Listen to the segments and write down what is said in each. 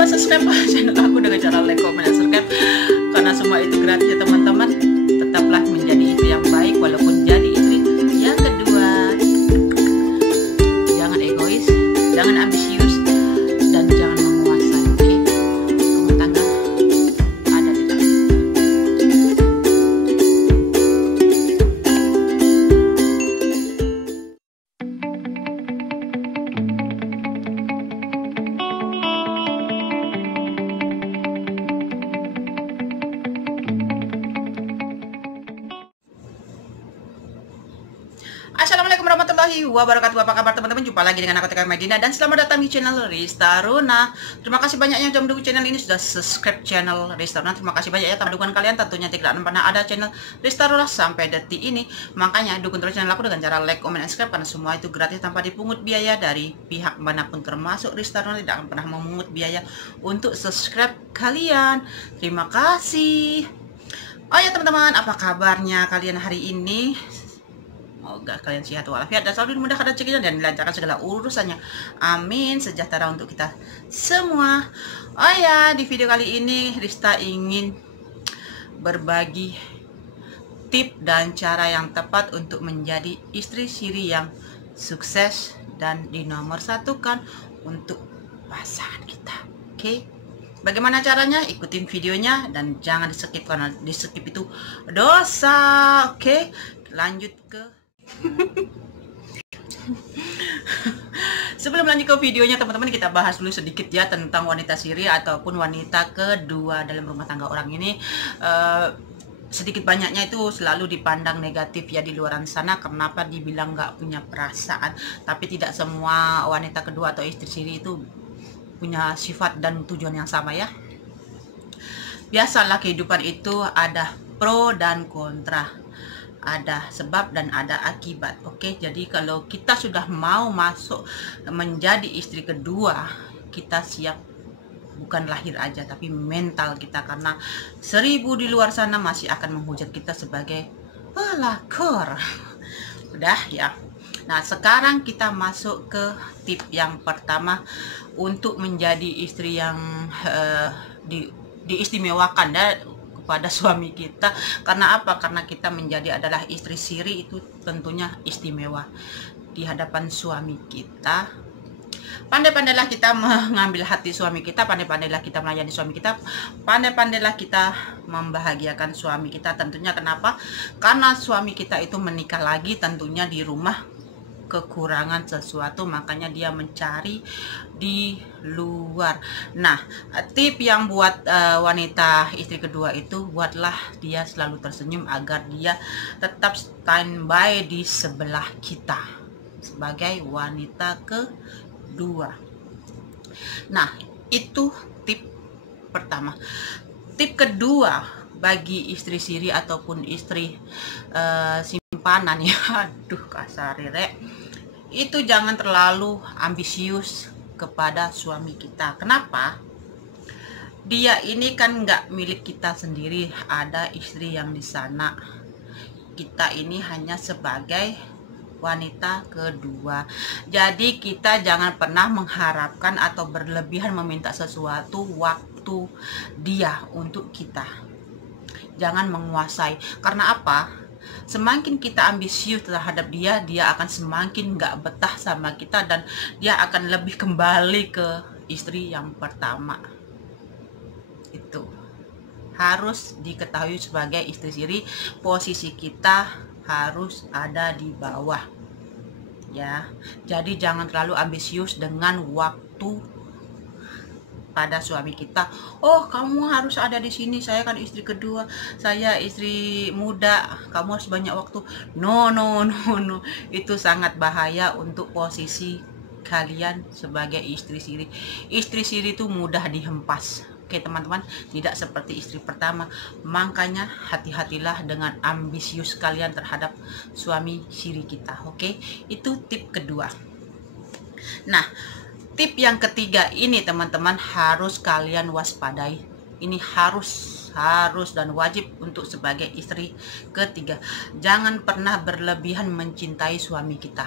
lupa subscribe channel aku dengan cara like, comment, dan subscribe. Karena semua itu gratis ya teman-teman. Tetaplah menjadi istri yang baik walaupun jadi istri yang kedua. Jangan egois, jangan ambisius, dan jangan menguasai. Oke? Rumah tangga ada di dalam. Assalamualaikum warahmatullahi wabarakatuh. Apa kabar teman-teman? Jumpa lagi dengan aku Tika Medina dan selamat datang di channel Rista Runa. Terima kasih banyak yang sudah mendukung channel ini, sudah subscribe channel Rista Runa. Terima kasih banyak ya dukungan kalian. Tentunya tidak akan pernah ada channel Rista Runa sampai detik ini. Makanya dukung terus channel aku dengan cara like, comment, dan subscribe karena semua itu gratis tanpa dipungut biaya dari pihak manapun, termasuk Rista Runa tidak akan pernah memungut biaya untuk subscribe kalian. Terima kasih. Oh ya teman-teman, apa kabarnya kalian hari ini? Semoga kalian sehat walafiat dan selalu dimudahkan rezekinya dan dilancarkan segala urusannya. Amin. Sejahtera untuk kita semua. Oh ya, di video kali ini Rista ingin berbagi tip dan cara yang tepat untuk menjadi istri siri yang sukses dan dinomorsatukan untuk pasangan kita. Oke? Bagaimana caranya? Ikutin videonya dan jangan di-skip karena di-skip itu dosa. Oke? Lanjut ke sebelum lanjut ke videonya teman-teman, kita bahas dulu sedikit ya tentang wanita siri ataupun wanita kedua dalam rumah tangga orang ini. Sedikit banyaknya itu selalu dipandang negatif ya di luar sana. Kenapa dibilang nggak punya perasaan? Tapi tidak semua wanita kedua atau istri siri itu punya sifat dan tujuan yang sama ya. Biasalah kehidupan itu ada pro dan kontra, ada sebab dan ada akibat. Oke, jadi kalau kita sudah mau masuk menjadi istri kedua, kita siap bukan lahir aja tapi mental kita, karena 1000 di luar sana masih akan menghujat kita sebagai pelakor. Udah ya. Nah, sekarang kita masuk ke tip yang pertama untuk menjadi istri yang diistimewakan dan pada suami kita. Karena apa? Karena kita menjadi adalah istri siri, itu tentunya istimewa di hadapan suami kita. Pandai-pandailah kita mengambil hati suami kita, pandai-pandailah kita melayani suami kita, pandai-pandailah kita membahagiakan suami kita. Tentunya kenapa? Karena suami kita itu menikah lagi tentunya di rumah kekurangan sesuatu, makanya dia mencari di luar. Nah, tip yang buat wanita istri kedua itu, buatlah dia selalu tersenyum agar dia tetap standby di sebelah kita sebagai wanita kedua. Nah, itu tip pertama. Tip kedua bagi istri siri ataupun istri simpanan ya, aduh kasar rek, itu jangan terlalu ambisius kepada suami kita. Kenapa? Dia ini kan nggak milik kita sendiri, ada istri yang di sana. Kita ini hanya sebagai wanita kedua. Jadi kita jangan pernah mengharapkan atau berlebihan meminta sesuatu waktu dia untuk kita. Jangan menguasai. Karena apa? Semakin kita ambisius terhadap dia, dia akan semakin nggak betah sama kita dan dia akan lebih kembali ke istri yang pertama. Itu harus diketahui sebagai istri siri, posisi kita harus ada di bawah ya. Jadi jangan terlalu ambisius dengan waktu pada suami kita. Oh, kamu harus ada di sini, saya kan istri kedua, saya istri muda, kamu harus banyak waktu. No, itu sangat bahaya untuk posisi kalian sebagai istri siri. Istri siri itu mudah dihempas. Oke teman-teman, tidak seperti istri pertama. Makanya hati-hatilah dengan ambisius kalian terhadap suami siri kita. Oke, itu tip kedua. Nah, tip yang ketiga ini teman-teman harus kalian waspadai. Ini harus dan wajib untuk sebagai istri ketiga. Jangan pernah berlebihan mencintai suami kita.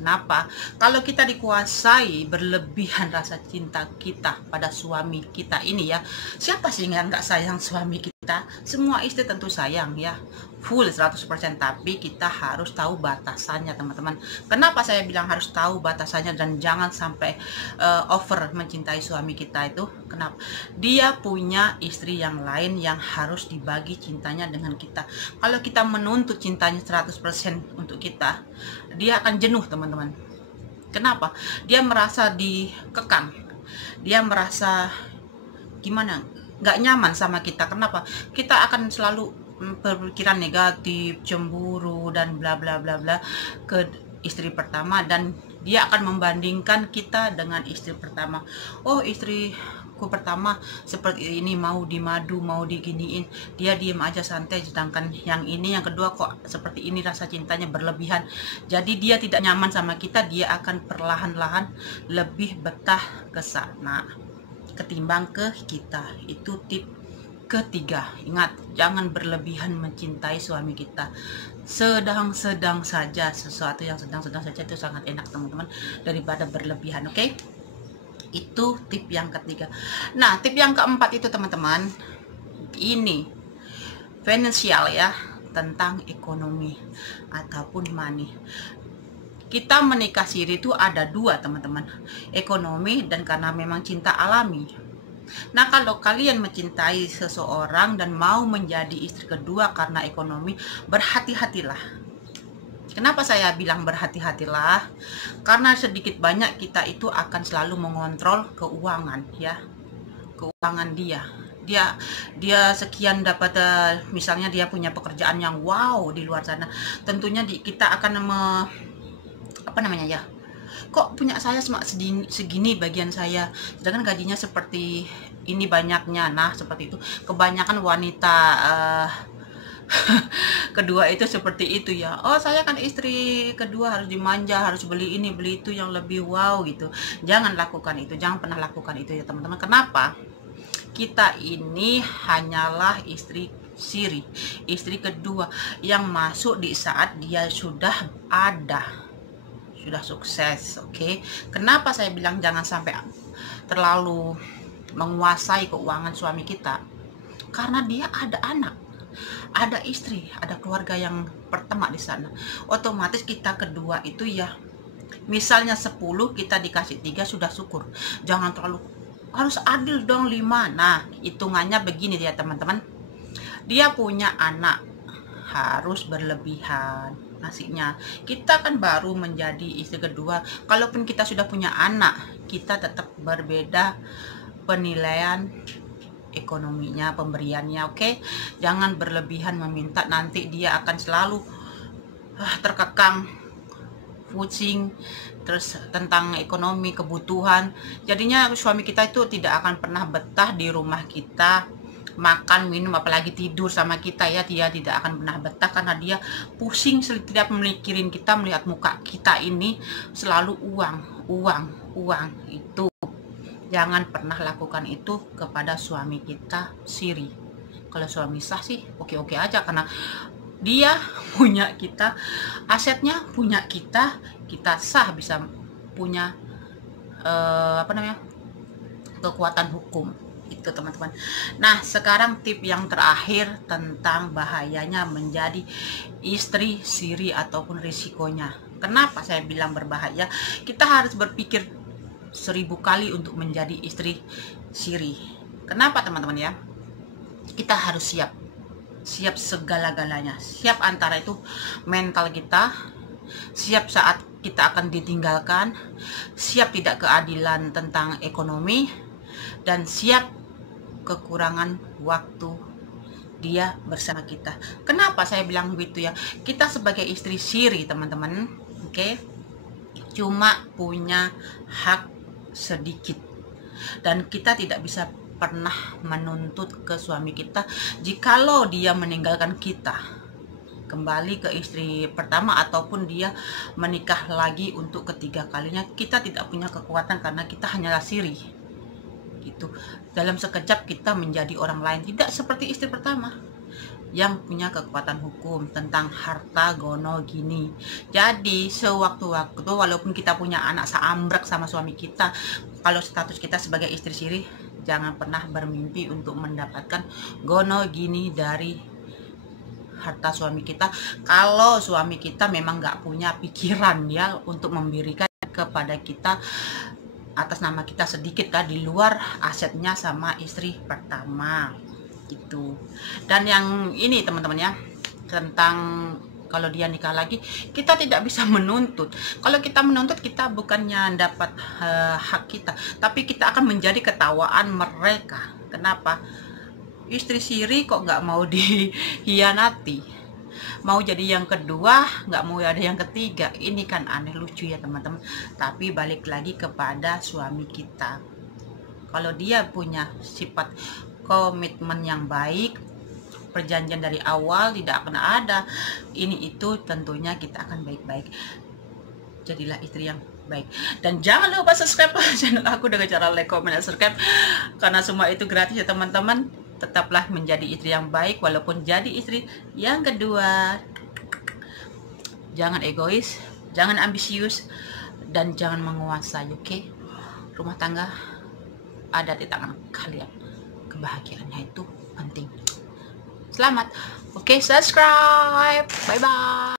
Kenapa? Kalau kita dikuasai berlebihan rasa cinta kita pada suami kita ini ya, siapa sih yang nggak sayang suami kita? Semua istri tentu sayang ya, full 100%, tapi kita harus tahu batasannya teman-teman. Kenapa saya bilang harus tahu batasannya dan jangan sampai over mencintai suami kita itu? Kenapa? Dia punya istri yang lain yang harus dibagi cintanya dengan kita. Kalau kita menuntut cintanya 100% untuk kita, dia akan jenuh teman-teman. Kenapa? Dia merasa dikekang, dia merasa gimana, nggak nyaman sama kita. Kenapa? Kita akan selalu berpikiran negatif, cemburu dan bla bla bla bla ke istri pertama, dan dia akan membandingkan kita dengan istri pertama. Oh, istriku pertama seperti ini, mau dimadu, mau diginiin, dia diem aja santai, sedangkan yang ini yang kedua kok seperti ini, rasa cintanya berlebihan. Jadi dia tidak nyaman sama kita, dia akan perlahan-lahan lebih betah ke sana ketimbang ke kita. Itu tip ketiga. Ingat, jangan berlebihan mencintai suami kita. Sedang-sedang saja, sesuatu yang sedang-sedang saja itu sangat enak teman-teman, daripada berlebihan. Oke? Itu tip yang ketiga. Nah, tip yang keempat itu teman-teman, ini finansial ya, tentang ekonomi ataupun money. Kita menikah siri itu ada dua teman-teman, ekonomi dan karena memang cinta alami. Nah, kalau kalian mencintai seseorang dan mau menjadi istri kedua karena ekonomi, berhati-hatilah. Kenapa saya bilang berhati-hatilah? Karena sedikit banyak kita itu akan selalu mengontrol keuangan ya, keuangan dia. Dia sekian dapat, misalnya dia punya pekerjaan yang wow di luar sana, tentunya kita akan apa namanya ya, kok punya saya cuma segini bagian saya, sedangkan gajinya seperti ini banyaknya. Nah, seperti itu kebanyakan wanita kedua itu seperti itu ya. Oh, saya kan istri kedua harus dimanja, harus beli ini beli itu yang lebih wow gitu. Jangan lakukan itu, jangan pernah lakukan itu ya teman-teman. Kenapa? Kita ini hanyalah istri siri, istri kedua yang masuk di saat dia sudah ada, sudah sukses. Oke? Kenapa saya bilang jangan sampai terlalu menguasai keuangan suami kita? Karena dia ada anak, ada istri, ada keluarga yang pertama di sana. Otomatis kita kedua itu ya, misalnya 10 kita dikasih 3 sudah syukur. Jangan terlalu harus adil dong 5. Nah, hitungannya begini ya teman-teman. Dia punya anak, harus berlebihan ngasihnya. Kita kan baru menjadi istri kedua. Kalaupun kita sudah punya anak, kita tetap berbeda penilaian ekonominya, pemberiannya. Oke? Jangan berlebihan meminta, nanti dia akan selalu terkekang, pusing terus tentang ekonomi, kebutuhan. Jadinya suami kita itu tidak akan pernah betah di rumah kita, makan, minum, apalagi tidur sama kita ya. Dia tidak akan pernah betah karena dia pusing setiap memikirin kita, melihat muka kita ini selalu uang, uang, uang. Itu jangan pernah lakukan itu kepada suami kita siri. Kalau suami sah sih oke-oke aja, karena dia punya kita, asetnya punya kita, kita sah bisa punya apa namanya, kekuatan hukum. Itu teman-teman. Nah, sekarang tip yang terakhir tentang bahayanya menjadi istri siri ataupun risikonya. Kenapa saya bilang berbahaya? Kita harus berpikir 1000 kali untuk menjadi istri siri. Kenapa teman-teman ya? Kita harus siap, siap segala-galanya. Siap antara itu mental kita, siap saat kita akan ditinggalkan, siap tidak keadilan tentang ekonomi, dan siap kekurangan waktu dia bersama kita. Kenapa saya bilang begitu ya? Kita sebagai istri siri teman-teman, oke, cuma punya hak sedikit, dan kita tidak bisa pernah menuntut ke suami kita jikalau dia meninggalkan kita, kembali ke istri pertama ataupun dia menikah lagi untuk ketiga kalinya. Kita tidak punya kekuatan karena kita hanyalah siri gitu. Dalam sekejap kita menjadi orang lain, tidak seperti istri pertama. yang punya kekuatan hukum tentang harta gono gini. Jadi sewaktu-waktu walaupun kita punya anak seambrek sama suami kita, kalau status kita sebagai istri siri, jangan pernah bermimpi untuk mendapatkan gono gini dari harta suami kita. Kalau suami kita memang nggak punya pikiran ya untuk memberikan kepada kita atas nama kita sedikit kan di luar asetnya sama istri pertama gitu. Dan yang ini teman-teman ya, tentang kalau dia nikah lagi, kita tidak bisa menuntut. Kalau kita menuntut, kita bukannya dapat hak kita, tapi kita akan menjadi ketawaan mereka. Kenapa? Istri siri kok nggak mau dihianati, mau jadi yang kedua, nggak mau ada yang ketiga. Ini kan aneh, lucu ya teman-teman. Tapi balik lagi kepada suami kita, kalau dia punya sifat komitmen yang baik, perjanjian dari awal tidak akan ada ini itu, tentunya kita akan baik-baik. Jadilah istri yang baik. Dan jangan lupa subscribe channel aku dengan cara like, comment, dan subscribe, karena semua itu gratis ya teman-teman. Tetaplah menjadi istri yang baik walaupun jadi istri yang kedua. Jangan egois, jangan ambisius, dan jangan menguasai, oke? Rumah tangga ada di tangan kalian. Kebahagiaannya itu penting. Selamat. Oke, subscribe. Bye bye.